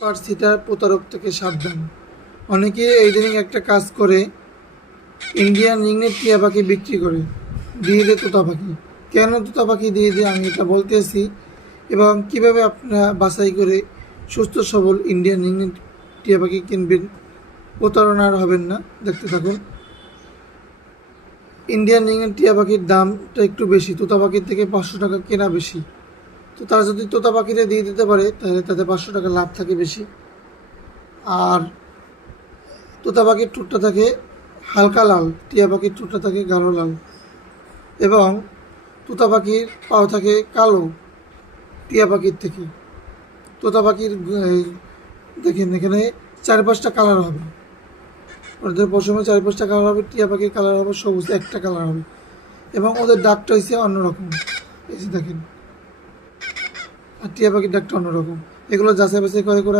পার্সিটার প্রতারক থেকে সাবধান। অনেকে ইদানিং একটা কাজ করে, ইন্ডিয়ান রিংনেট টিয়া পাখি বিক্রি করে দিয়ে দেয় তোতা পাখি। কেন তোতা পাখি দিয়ে দেয় আমি এটা বলতেছি, এবং কিভাবে আপনারা বাছাই করে সুস্থ সবল ইন্ডিয়ান রিংনেট টিয়া পাখি কিনবেন, প্রতারণার হবেন না। দেখতে থাকুন। ইন্ডিয়ান রিংনেট টিয়া পাখির দামটা একটু বেশি, তোতা পাখির থেকে 500 টাকা কেনা বেশি। তো তারা যদি তোতা পাখিরে দিয়ে দিতে পারে তাহলে তাতে 500 টাকা লাভ থাকে বেশি। আর তোতা পাখির ঠোঁটটা থাকে হালকা লাল, টিয়া পাখির ঠোঁটটা থাকে গাঢ় লাল, এবং তোতা পাখির পাও থাকে কালো টিয়া পাখির থেকে। তোতা পাখির দেখেন এখানে 4-5টা কালার হবে, ওদের পশমে 4-5টা কালার হবে, টিয়া পাখির কালার হবে সবুজ একটা কালার হবে, এবং ওদের ডাকটা হয়েছে অন্যরকম। এই যে দেখেন, আর টিয়া পাখির ডাকটা অন্যরকম। এগুলো যাচাই বাছাই করে করে